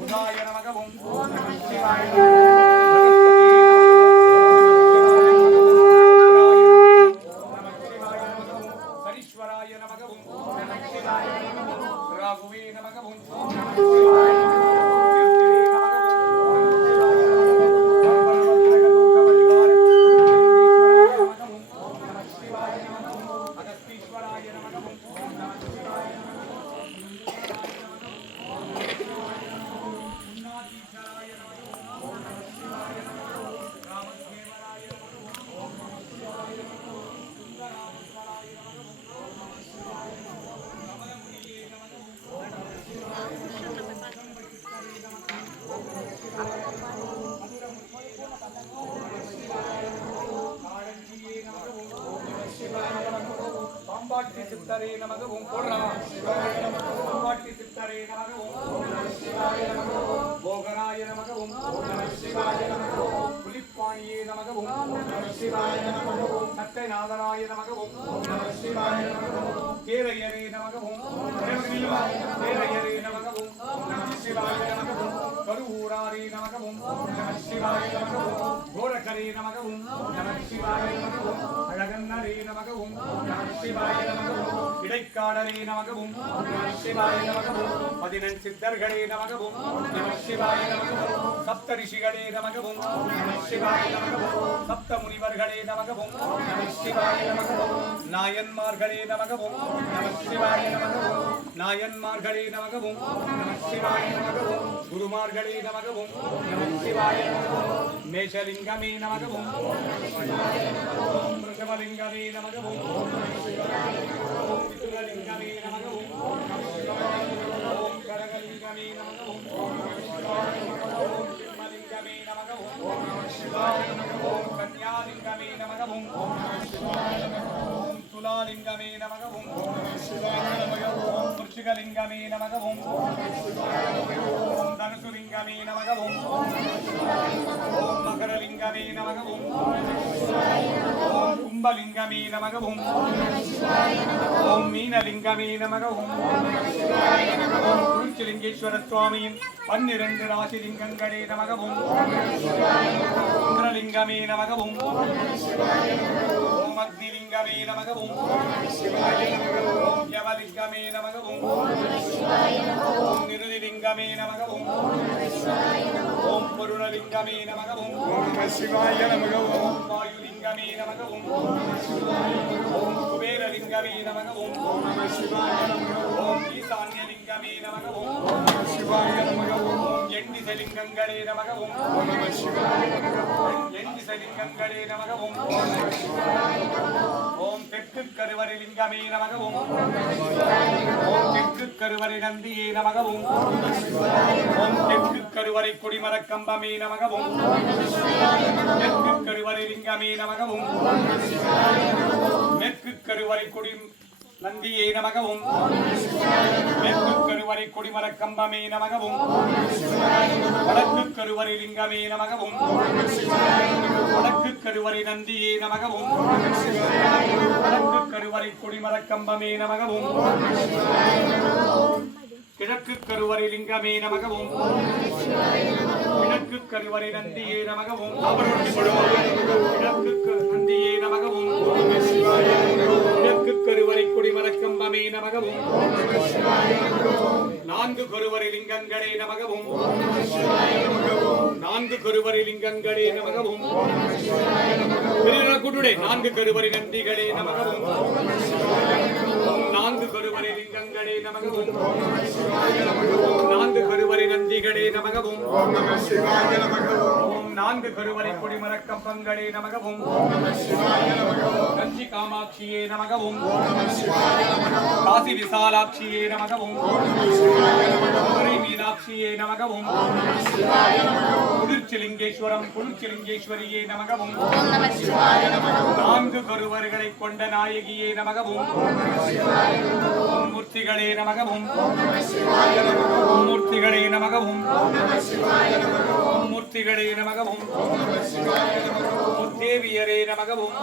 புதாய நமகவும் சிவாய சனீஸ்வராய நமகவும் ராகுவே நமகவும் பாம்பாட்டி சித்தரே நமகவும் பாம்பாட்டி சித்தரே நமகவும் போகராய நமகவும் புலிப்பாணியே நமகவும் சட்டைநாதராய நமகவும் கேரையரே நமகவும் கேரையரே நமகவும் சிவாய நமகவும் கருவூராரே நமகவும் சிவாய நமகவும் கோரகரே நமகவும் சிவாய நமகவும் அழகன்னரே நமகவும் சிவாய நமகவும் இடைக்காடரே நமகவும் சிவாய நமகவும் 11 சித்தர்களே நமகவும் சிவாய நமகவும் சப்த ரிஷிகளே நமகவும் சிவாய நமகவும் சப்த முனிவர்களே நமகவும் சிவாய நமகவும் நாயன்மார்களே நமகவும் சிவாய நமகவும் நாயன்மார்களே நமகவும் சிவாய நமகவும் குருமார்களே நமகவும் சிவாய நமகவும் மேஷலிங்கமே நமகவும் ரிஷபலிங்கமே நமகவும் விதுரலிங்கமே நமகவும் ஓம் கடகலிங்கமே நமகவும் ஓம் சிம்மலிங்கமே நமகவும் ஓம் கன்யாலிங்கமே நமகவும் ஓம் துலாலிங்கமே நமகவும் ஓம் விருச்சிகலிங்கமே நமகவும் ஓம் தனுசுலிங்கமே நமகவும் ஓம் மகரலிங்கமே நமகவும் ஓம் கும்பலிங்கமே நமகவும் ஓம் மீனலிங்கமே நமகவும் ஓம் குருச்சிலிங்கேஸ்வர சுவாமியின் 12 ராசிலிங்கங்களே நமகவும் இந்திரலிங்கமே நமகவும் ஓம் அக்னிலிங்கமே நமகவும் ஓம் யமலிங்கமே நமகவும் ஓம் நிருதிலிங்கமே நமகவும் ஓம் பொருணலிங்கமே நமகவும் ஓம் வாயுலிங்கமே நமகவும் ஓம் குபேரலிங்கமே நமகவும் ஓம் ஈசான்யலிங்கமே நமகவும் ஓம் எண்ணிசலிங்கங்களே நமகவும் எண்ணிசலிங்கங்களே நமகவும் ஓம் தெற்கு கருவறை லிங்கமே நமகவும் ஓம் தெற்கு கருவறை நந்தியே நமகவும் ஓம் தெற்கு கருவறை கொடிமர கம்பமே நமகவும் தெற்கு கருவறை லிங்கமே நமகவும் மேற்கு கருவறை கொடி நந்தியே நமகவும் மேற்கு கருவறை கொடிமர கம்பமே நமகவும் வடக்கு கருவறை லிங்கமே நமகவும் வடக்கு கருவறை நந்தியே நமகவும் வடக்கு கருவறை கொடிமர கம்பமே நமகவும் கிழக்கு கருவறை லிங்கமே நமகவும் கிழக்கு கருவறை நந்தியே நமகவும் கிழக்கு நந்தியே நமகவும் கிழக்கு கருவறை கொடிமரக்கம்பமே நமகவும் 4 கருவறை லிங்கங்களே நமகவும் 4 கருவறை லிங்கங்களே நமகவும் கூட்டுடே 4 கருவறை நந்திகளே நமகவும் 4 கருவறை லிங்கங்களே நமகவும் 4 கருவறை நந்திகளே நமகவும் ஓம் 4 கருவறை கொடிமரக்கம்பங்களே நமகவும் கஞ்சி காமாட்சியே நமகவும் காசி விசாலாட்சியே நமகவும் மதுரை மீனாட்சியே நமகவும் குளிர்ச்சிலிங்கேஸ்வரம் குளிர்ச்சிலிங்கேஸ்வரியே நமகவும் 4 கருவறைகளை கொண்ட நாயகியே நமகவும் மூர்த்திகளே நமகவும் மூர்த்திகளே நமகவும் மூர்த்திகளே நமகவும் தேவியரே நமகவும்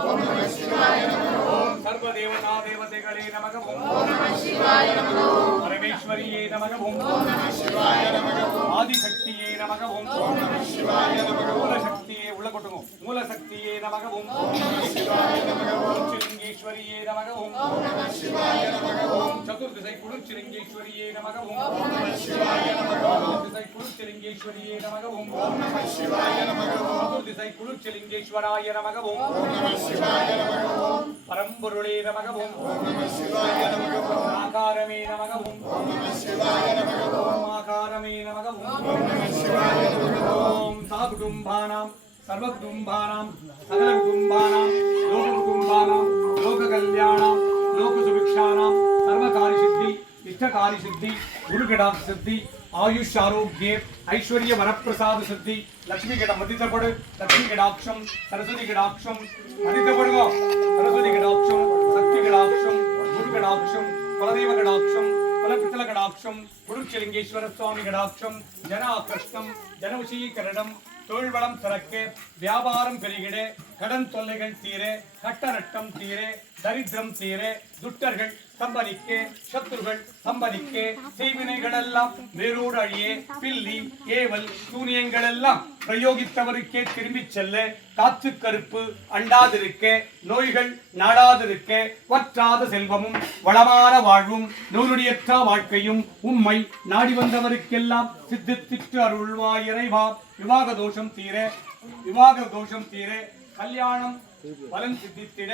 சர்வதேவதா தேவதைகளே நமகவும் பரமேஸ்வரியே நமகவும் நமக ஓம் ஓம் நம சிவாய நமக மூல சக்தியே உள்ள கொட்டுங்க மூல சக்தியே நமக ஓம் ஓம் நம சிவாய நமக ஓம் சிலிங்கேஸ்வரியே நமக ஓம் ஓம் நம சிவாய நமக ஓம் சதுர்திசை குளிர்ச்சிலிங்கேஸ்வரியே நமக ஓம் ஓம் நம சிவாய நமக ஓம் திசை குளிர்ச்சிலிங்கேஸ்வரியே நமக ஓம் ஓம் நம சிவாய நமக ஓம் சதுர்திசை குளிர்ச்சிலிங்கேஸ்வராய நமக ஓம் ஓம் நம சிவாய நமக ஓம் பரம்பொருளே நமக ஓம் ஓம் நம சிவாய நமக ஓம் ஆகாரமே நமக ஓம் ஓம் நம சிவாய நமக ஓம் ஆகாரமே நமக ஓம் ஓம் நம சிவாய நமக ஓம் சாகுடும்பானாம் சர்வகுடும்பானாம் சகலகுடும்பானாம் லோககுடும்பானாம் லோக கல்யாணாம் லோக சுபிக்ஷானாம் சர்வகாரி சித்தி இஷ்டகாரி சித்தி குருகடாம் சித்தி ஆயுஷ் ஆரோக்கிய ஐஸ்வர்ய வரப்பிரசாத சித்தி லட்சுமி கிடம் மதித்தப்படு லட்சுமி கிடாட்சம் சரஸ்வதி கிடாட்சம் மதித்தப்படுங்க சரஸ்வதி கிடாட்சம் சக்தி கிடாட்சம் குரு கிடாட்சம் குலதெய்வ கடாட்சம் குலபித்தல கடாட்சம் குருச்சலிங்கேஸ்வர சுவாமி கடாட்சம் ஜன ஆகிருஷ்ணம் ஜனவசீகரணம் தொழில் வளம் சிறக்க வியாபாரம் பெருகிட கடன் தொல்லைகள் தீர கட்ட நட்டம் தீர தரித்திரம் தீர துட்டர்கள் சம்பரிக்க சத்துருகள் சம்பரிக்க செய்வினைகள் எல்லாம் வேரோடு அழியே பில்லி ஏவல் சூனியங்கள் எல்லாம் பிரயோகித்தவருக்கே திரும்பிச் செல்ல காற்று கருப்பு அண்டாதிருக்க நோய்கள் நாடாதிருக்க வற்றாத செல்வமும் வளமான வாழ்வும் நூலுடையற்ற வாழ்க்கையும் உம்மை நாடி வந்தவருக்கெல்லாம் சித்தித்திட்டு அருள்வாய் இறைவா விவாக தோஷம் தீர கல்யாணம் பலன் சித்தித்திட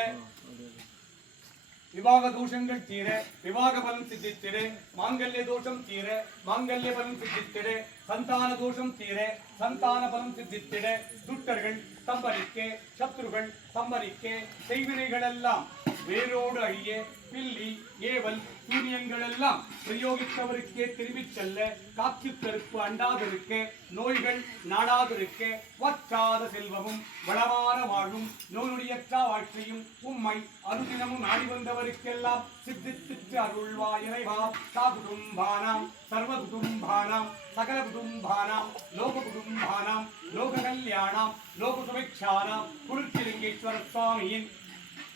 விவாக தோஷங்கள் தீர விவாக பலன் சித்தித்திட மாங்கல்ய தோஷம் தீர மாங்கல்ய பலன் சித்தித்திட சந்தான தோஷம் தீர சந்தான பலம் சித்தித்திட துட்டர்கள் சம்பரிக்க சத்ருகள் சம்பரிக்க செய்வினைகள் எல்லாம் வேரோடு அழிய பில்லி ஏவல் சூரியங்கள் எல்லாம் பிரயோகித்தவருக்கே திரும்பிச் செல்ல காற்று கருப்பு அண்டாதிருக்க நோய்கள் நாடாதிருக்க வற்றாத செல்வமும் வளமான வாழும் நோயுடையற்ற வாழ்க்கையும் உம்மை அனுதினமும் நாடி வந்தவருக்கெல்லாம் சித்தித்திட்டு அருள்வாய் இறைவா சாகுடும்பானாம் சர்வகுடும்பானாம் சகல குடும்பானாம் லோக குடும்பானாம் லோக கல்யாணாம் லோக சுபிக்ஷானாம் குருச்சிலிங்கேஸ்வர சுவாமியின்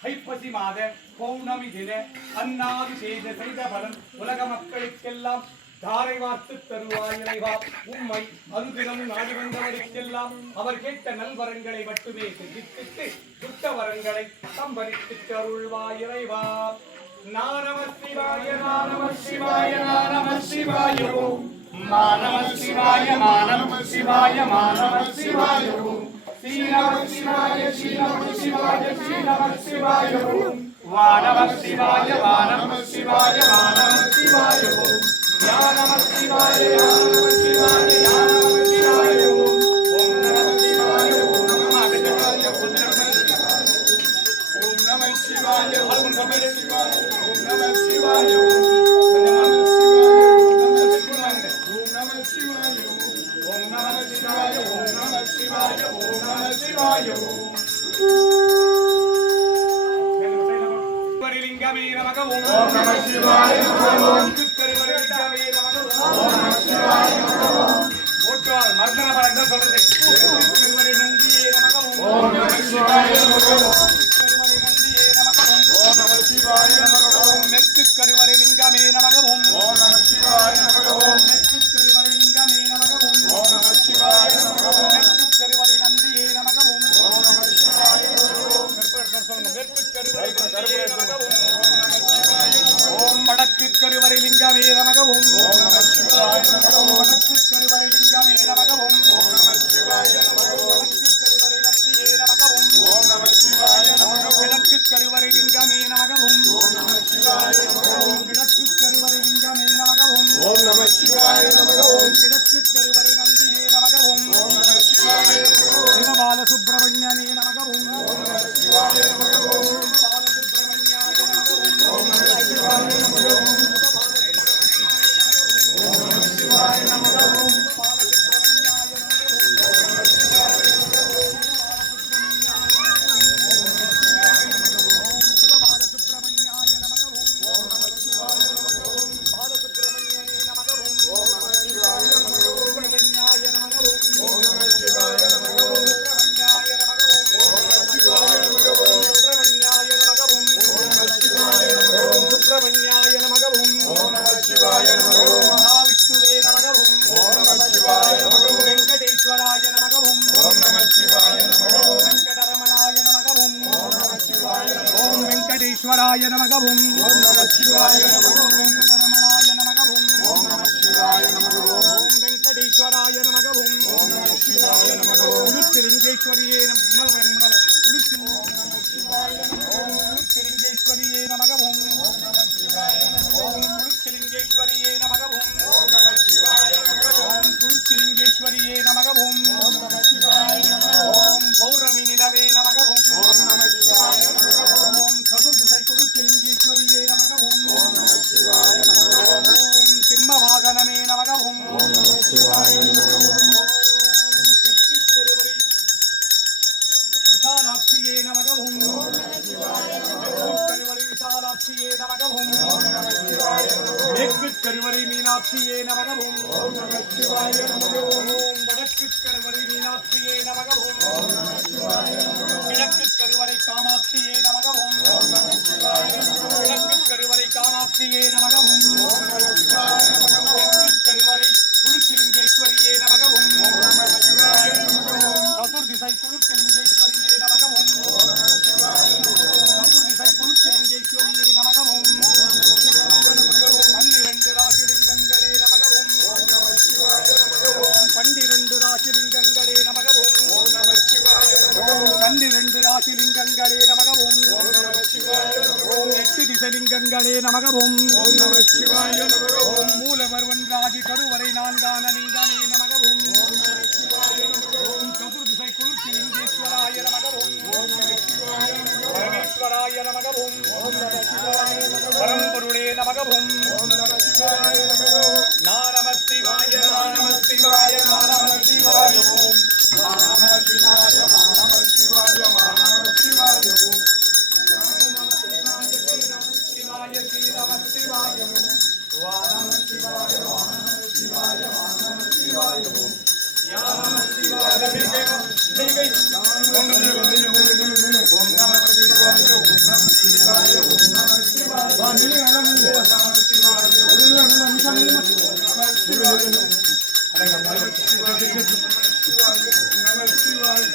ஐப்பசி மாத பௌர்ணமி தின அன்னாபிஷேக செய்த பலன் உலக மக்களுக்கெல்லாம் தாரை வார்த்து தருவாய் இறைவா உம்மை அனுதினமும் நாடி வந்தவருக்கெல்லாம் அவர் கேட்ட நல்வரங்களை மட்டுமே சிந்தித்து துட்ட வரங்களை சம்பரித்து அருள்வாய் இறைவா நம சிவாய நம சிவாய நம சிவாய ஓம் நம சிவாய நம சிவாய நம சிவாய ஓம் ஸ்ரீ நம சிவாய ஸ்ரீ நம சிவாய ஸ்ரீ நம சிவாய ஓம் நம சிவாய நம சிவாய நம சிவாய ஓம் யா நம சிவாய நம சிவாய நம சிவாய ஓம் ஓம் நம சிவாய ஓம் நம சிவாய ஓம் நம சிவாய ஓம் நம சிவாய ஓம் நம சிவாய ஓம் லிங்கமே நமக ஓம் நம சிவாய நமக ஓம் திருக்கருவலிங்கமே நமக ஓம் நம சிவாய நமக ஓம் ஓட்டால் மர்தன பரந்த சொல்றது திருக்கருவலி நந்தியே நமக ஓம் நம சிவாய நமக ஓம் திருக்கருவலி நந்தியே நமக ஓம் நம சிவாய நமக ஓம் மெற்கு கருவலி லிங்கமே நமக ஓம் நம சிவாய நமக ஓம் மெற்கு கருவலி லிங்கமே நமக ஓம் நம சிவாய நமக ஓம் மெற்கு கருவலி நந்தியே நமக ஓம் நம சிவாய நமக ஓம் மெற்கு கருவலி நந்தியே நமக ஓம் வடக்கு கருவறை லிங்கமே நமக ஓம் நம சிவாய நமக ஓம் வடக்கு கருவறை லிங்கமே நமக ஓம் நம சிவாய நமக ஓம் வடக்கு கருவறை நந்தியே நமக ஓம் நம சிவாய நமக ஓம் கிழக்கு கருவறை லிங்கமே நமக ஓம் நம சிவாய நமக ஓம் சிவாய நமகவும் ஓம் நம சிவாய நமகவும் வெங்கடரமணாய நமகவும் ஓம் நம சிவாய நமகவும் ஓம் வெங்கடேஸ்வராய நமகவும் ஓம் நம சிவாய நமகவும் உளுத்திலிங்கேஸ்வரியே உளுத்திலிங்கேஸ்வரியே நமகவும் ஓம் உளுத்திலிங்கேஸ்வரியே நமகவும் ஓம் நம சிவாய நமகவும் ஓம் உளுத்திலிங்கேஸ்வரியே நமகவும் ஓம் நம சிவாய நமகவும் ஓம் பௌர்ணமி நிலவே நமகவும் ஓம் நம சிவாய நமகவும் ஓம் சதுர்திசை குருத்திலிங்கேஸ்வரியே நமகவும் ஓம் நம சிவாய நமகவும் ஓம் சிம்ம வாகனமே நமகவும் ஓம் நம சிவாய நமகவும் தெற்கு கருவறை விசாலாட்சியே நமகவும் கருவறை விசாலாட்சியே நமகவும் மேற்கு கருவறை மீனாட்சியே நமகவும் ஓம் நம சிவாய நமகவும் ஓம் வடக்கு கருவறை மீனாட்சியே நமகவும் கிழக்கு கருவறை காமாட்சியே நமகவும் கிழக்கு கருவறை காமாட்சியே நமகவும் தெற்கு கருவறை குருசிலிங்கேஸ்வரியே நமகவும் சதுர்திசை குருசிலிங்கேஸ்வரியே நமகவும் சதுர்திசை குருசிலிங்கேஸ்வரியே நமகவும் 12 ராசிலிங்கங்களே நமகவும் 12 ராசிலிங்கங்களே நமகவும் 12 ராசிலிங்கங்களே நமகவும் ஓம் 8 திசைலிங்கங்களே நமகவும் ஓம் மூலவர் ஒன்றாகி கருவறை நான்கான லிங்கமே நமகவும் ஓம் சதுர்திசை குருசிலிங்கேஸ்வராய நமகவும் பரமேஸ்வராய நமகவும் பரம்பொருளே நமகவும் நம சிவாய நம சிவாய நம சிவாய ஓம் நம சிவாய நம சிவாய நம சிவாய ஓம் சிவாய நம சிவாய நம சிவாய நம சிவாய நம சிவாய ஓம் ஓம் நம சிவாய ஓம் நம சிவாய ஓம் நம சிவாய நம சிவாய நம சிவாய